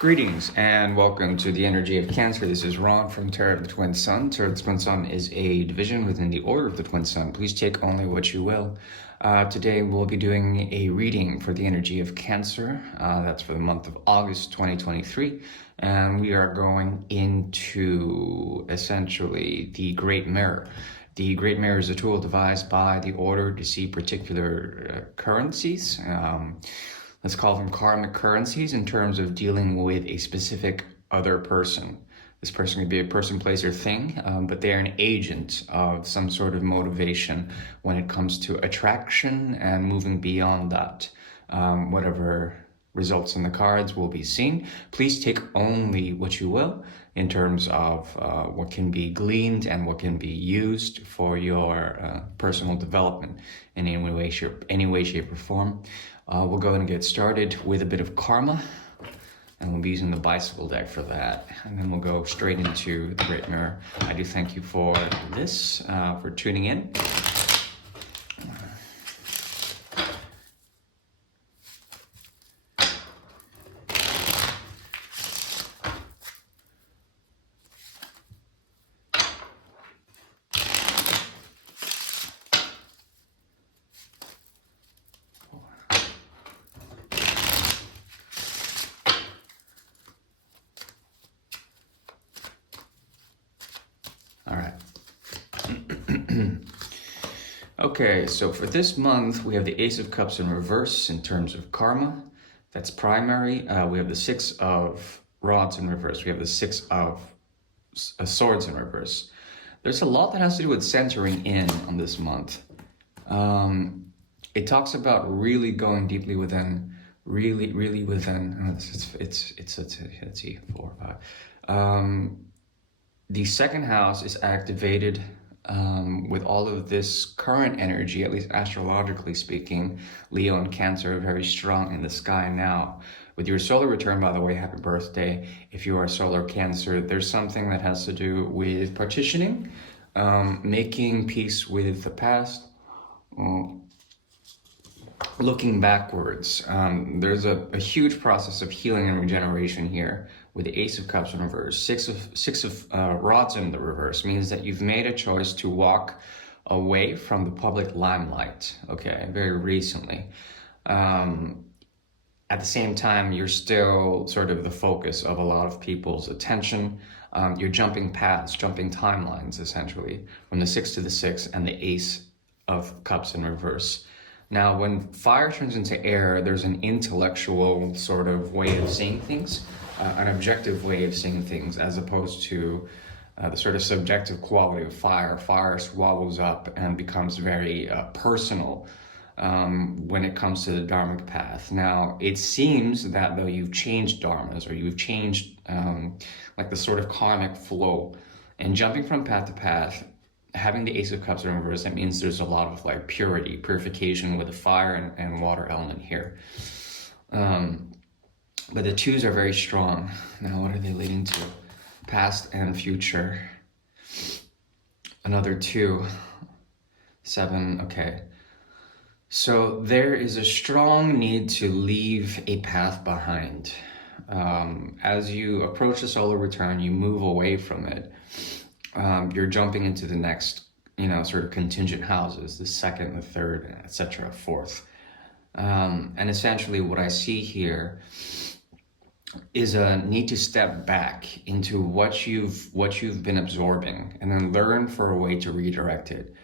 Greetings and welcome to the energy of Cancer. This is Ron from Tarot of the Twin Sun. Tarot of the Twin Sun is a division within the Order of the Twin Sun. Please take only what you will. Today we'll be doing a reading for the energy of Cancer. That's for the month of August 2023. And we are going into essentially the Great Mirror. The Great Mirror is a tool devised by the Order to see particular currencies. Let's call them karmic currencies in terms of dealing with a specific other person. This person could be a person, place, or thing, but they're an agent of some sort of motivation when it comes to attraction and moving beyond that. Whatever results in the cards will be seen. Please take only what you will in terms of what can be gleaned and what can be used for your personal development in any way, shape, or form. We'll go ahead and get started with a bit of karma, and we'll be using the bicycle deck for that. And then we'll go straight into the Great Mirror. I do thank you for this, for tuning in. All right. Okay, so for this month, we have the Ace of Cups in reverse in terms of karma. That's primary. We have the Six of Rods in reverse. We have the Six of Swords in reverse. There's a lot that has to do with centering in on this month. It talks about really going deeply within, really within. Let's see, 4 or 5. The second house is activated with all of this current energy, at least astrologically speaking. Leo and Cancer are very strong in the sky now. With your solar return, by the way, happy birthday. If you are solar Cancer, there's something that has to do with partitioning, making peace with the past, looking backwards. There's a huge process of healing and regeneration here with the Ace of Cups in reverse. Six of Rods in the reverse means that you've made a choice to walk away from the public limelight, okay, very recently. At the same time, you're still sort of the focus of a lot of people's attention. You're jumping paths, jumping timelines, essentially, from the 6 to the 6 and the Ace of Cups in reverse. Now, when fire turns into air, there's an intellectual sort of way of seeing things, an objective way of seeing things, as opposed to the sort of subjective quality of fire. Fire swallows up and becomes very personal when it comes to the dharmic path. Now, it seems that though you've changed dharmas, or you've changed like the sort of karmic flow, and jumping from path to path, having the Ace of Cups in reverse, that means there's a lot of like purification with the fire and water element here. But the twos are very strong. Now, what are they leading to? Past and future. Another 2. 7, okay. So there is a strong need to leave a path behind. As you approach the solar return, you move away from it. You're jumping into the next, sort of contingent houses, the second, the third, etc., fourth. And essentially what I see here is a need to step back into what you've been absorbing and then learn for a way to redirect it.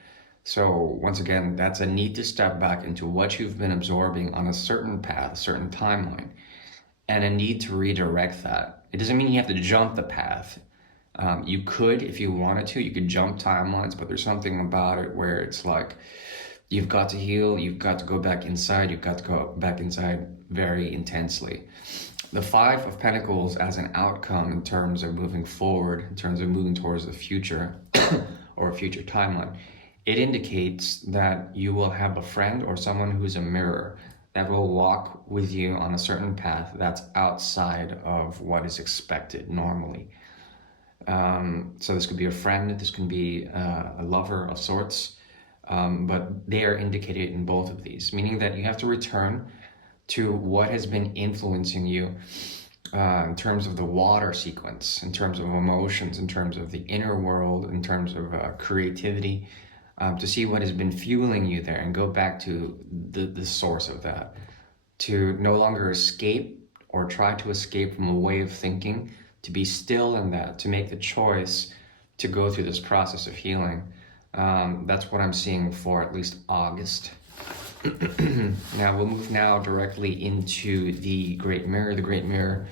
So once again, that's a need to step back into what you've been absorbing on a certain path, a certain timeline, and a need to redirect that. It doesn't mean you have to jump the path. You could, if you wanted to, you could jump timelines, but there's something about it where it's like, you've got to heal, you've got to go back inside, you've got to go back inside very intensely. The 5 of Pentacles as an outcome in terms of moving forward, in terms of moving towards the future or a future timeline, it indicates that you will have a friend or someone who's a mirror that will walk with you on a certain path that's outside of what is expected normally. So this could be a friend, this can be a lover of sorts, but they are indicated in both of these, meaning that you have to return to what has been influencing you in terms of the water sequence, in terms of emotions, in terms of the inner world, in terms of creativity, to see what has been fueling you there and go back to the source of that. To no longer escape or try to escape from a way of thinking, to be still in that, to make the choice to go through this process of healing. That's what I'm seeing for at least August. Now we'll move now directly into the Great Mirror. The Great Mirror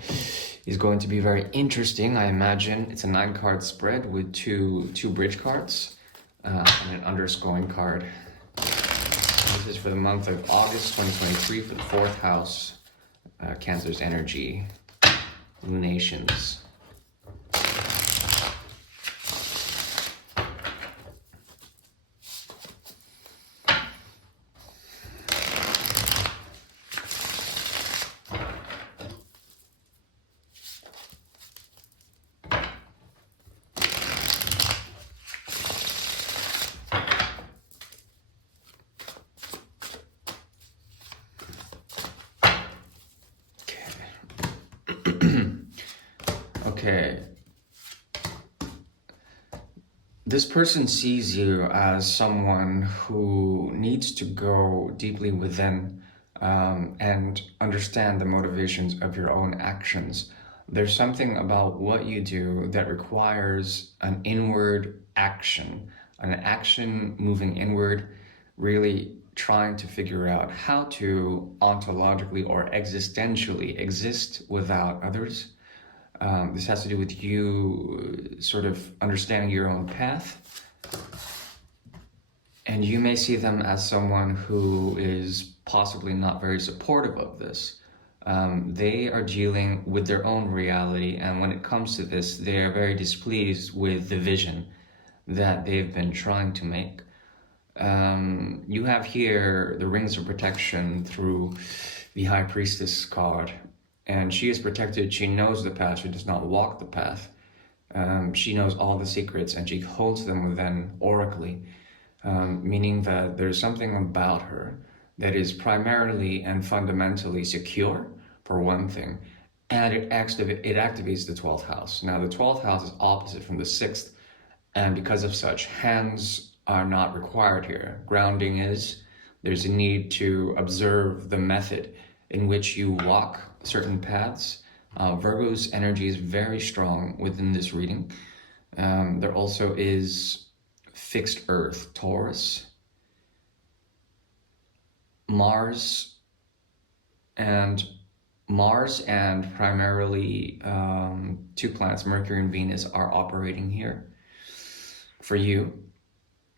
is going to be very interesting, I imagine. It's a 9-card spread with two bridge cards and an underscoring card. This is for the month of August 2023 for the 4th house, Cancer's energy, lunations. Okay. This person sees you as someone who needs to go deeply within and understand the motivations of your own actions. There's something about what you do that requires an inward action, an action moving inward, really trying to figure out how to ontologically or existentially exist without others. This has to do with you sort of understanding your own path. And you may see them as someone who is possibly not very supportive of this. They are dealing with their own reality, and when it comes to this, they are very displeased with the vision that they've been trying to make. You have here the rings of protection through the High Priestess card, and she is protected. She knows the path. She does not walk the path. She knows all the secrets, and she holds them within oracally, meaning that there's something about her that is primarily and fundamentally secure, for one thing, and it activates the 12th house. Now, the 12th house is opposite from the 6th, and because of such, hands are not required here. Grounding is. There's a need to observe the method in which you walk certain paths. Virgo's energy is very strong within this reading. There also is fixed earth, Taurus, Mars and primarily 2 planets, Mercury and Venus, are operating here for you.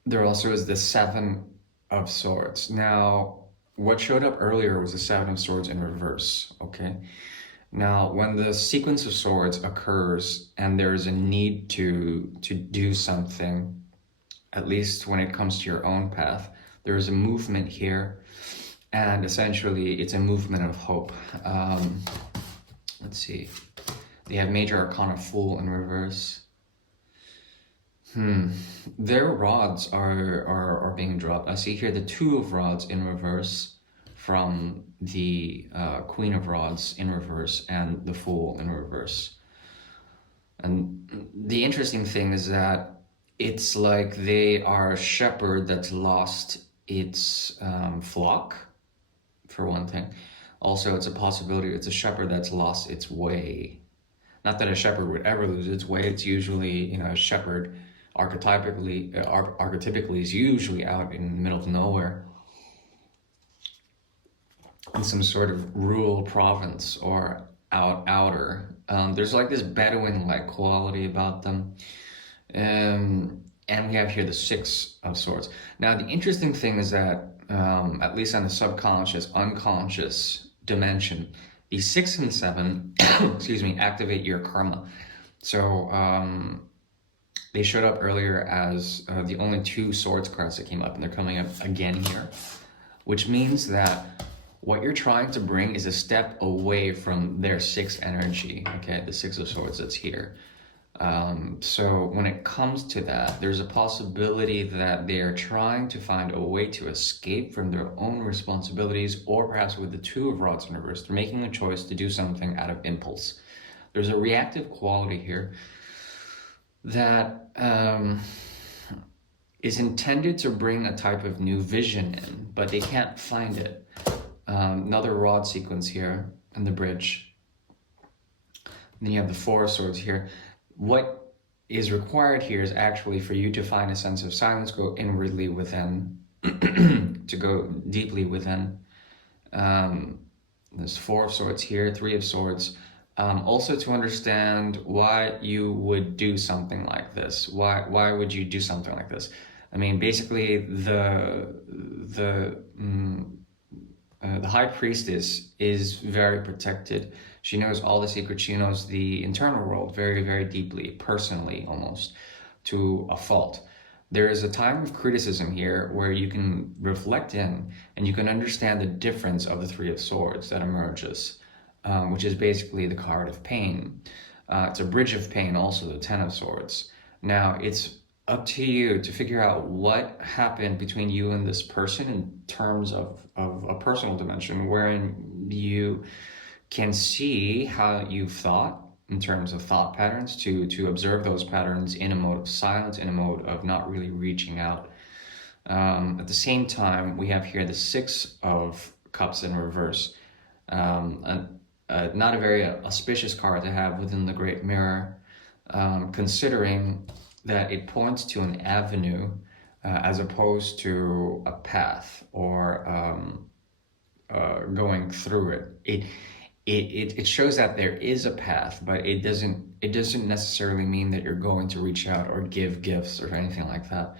There also is the 7 of Swords. Now, what showed up earlier was the 7 of Swords in reverse, okay? Now, when the sequence of swords occurs and there is a need to do something, at least when it comes to your own path, there is a movement here, and essentially it's a movement of hope. Let's see. They have Major Arcana Fool in reverse. Their rods are being dropped. I see here the 2 of Rods in reverse from the Queen of Rods in reverse and the Fool in reverse. And the interesting thing is that it's like they are a shepherd that's lost its flock, for one thing. Also, it's a possibility it's a shepherd that's lost its way. Not that a shepherd would ever lose its way. It's usually, a shepherd archetypically is usually out in the middle of nowhere in some sort of rural province or outer. There's like this Bedouin-like quality about them. And we have here the 6 of Swords. Now, the interesting thing is that, at least on the subconscious, unconscious dimension, the 6 and 7, excuse me, activate your karma. So, they showed up earlier as the only 2 swords cards that came up, and they're coming up again here, which means that what you're trying to bring is a step away from their 6 energy, okay, the 6 of Swords that's here. So when it comes to that, there's a possibility that they are trying to find a way to escape from their own responsibilities, or perhaps with the 2 of Rods in reverse, they're making a choice to do something out of impulse. there's a reactive quality here that is intended to bring a type of new vision in, but they can't find it. Another rod sequence here in the bridge. And then you have the Four of Swords here. What is required here is actually for you to find a sense of silence, go inwardly within, to go deeply within. There's Four of Swords here, Three of Swords. Also to understand why you would do something like this. Why would you do something like this? I mean, basically, the High Priestess is very protected. She knows all the secrets. She knows the internal world very, very deeply, personally, almost, to a fault. There is a time of criticism here where you can reflect in and you can understand the difference of the Three of Swords that emerges, which is basically the card of pain. It's a bridge of pain also, the Ten of Swords. Now, it's up to you to figure out what happened between you and this person in terms of a personal dimension, wherein you can see how you've thought in terms of thought patterns, to observe those patterns in a mode of silence, in a mode of not really reaching out. At the same time, we have here the Six of Cups in reverse. Not a very auspicious card to have within the Great Mirror, considering that it points to an avenue as opposed to a path or going through it. It shows that there is a path, but it doesn't necessarily mean that you're going to reach out or give gifts or anything like that.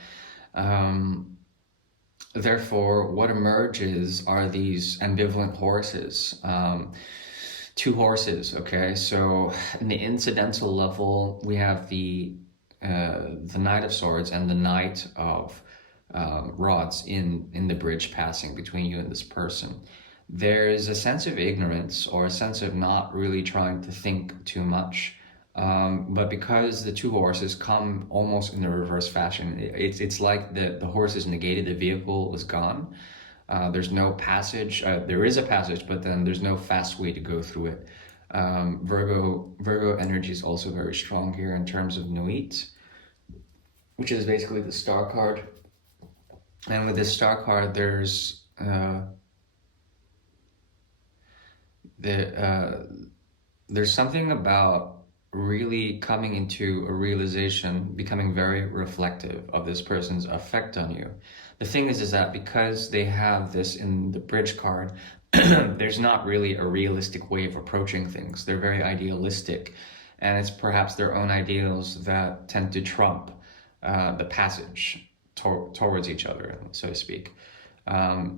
Therefore, what emerges are these ambivalent horses. Two horses, okay? So in the incidental level, we have the Knight of Swords and the Knight of Rods in the bridge passing between you and this person. There's a sense of ignorance or a sense of not really trying to think too much. But because the two horses come almost in the reverse fashion, it's like the horse is negated, the vehicle is gone. There's no passage. There is a passage, but then there's no fast way to go through it. Virgo energy is also very strong here in terms of Nuit, which is basically the star card. And with this star card, there's something about really coming into a realization, becoming very reflective of this person's effect on you. The thing is that because they have this in the bridge card, there's not really a realistic way of approaching things. They're very idealistic, and it's perhaps their own ideals that tend to trump the passage towards each other, so to speak.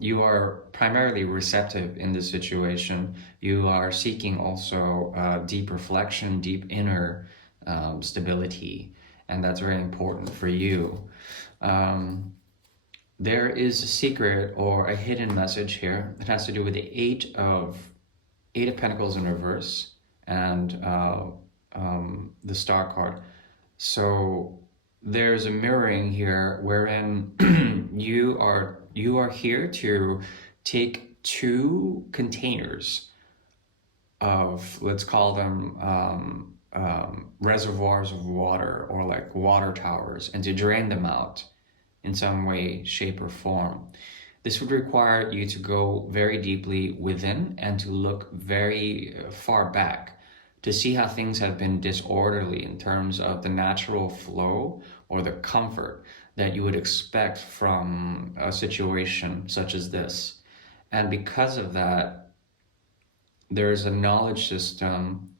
You are primarily receptive in this situation. You are seeking also deep reflection, deep inner stability, and that's very important for you. There is a secret or a hidden message here. It has to do with the Eight of Pentacles in reverse and the Star card. So there's a mirroring here wherein you are here to take two containers of, let's call them reservoirs of water, or like water towers, and to drain them out in some way, shape, or form. This would require you to go very deeply within and to look very far back to see how things have been disorderly in terms of the natural flow or the comfort that you would expect from a situation such as this. And because of that, there's a knowledge system,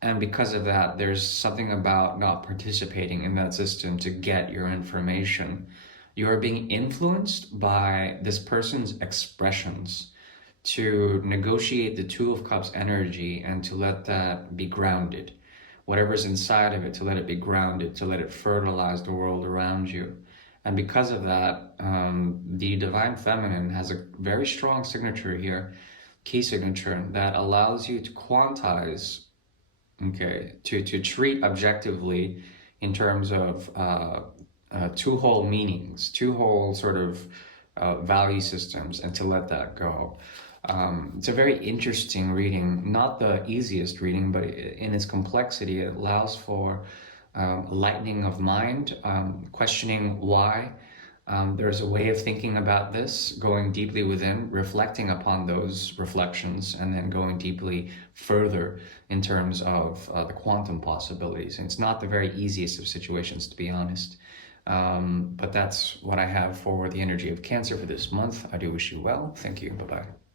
and because of that, there's something about not participating in that system to get your information. You are being influenced by this person's expressions to negotiate the Two of Cups energy and to let that be grounded. Whatever's inside of it, to let it be grounded, to let it fertilize the world around you. And because of that, the Divine Feminine has a very strong signature here, key signature, that allows you to quantize, okay, to treat objectively in terms of two whole meanings, two whole sort of value systems and to let that go. It's a very interesting reading, not the easiest reading, but in its complexity, it allows for lightening of mind, questioning why. There's a way of thinking about this, going deeply within, reflecting upon those reflections, and then going deeply further in terms of the quantum possibilities. And it's not the very easiest of situations, to be honest. But that's what I have for the energy of Cancer for this month. I do wish you well. Thank you. Bye-bye.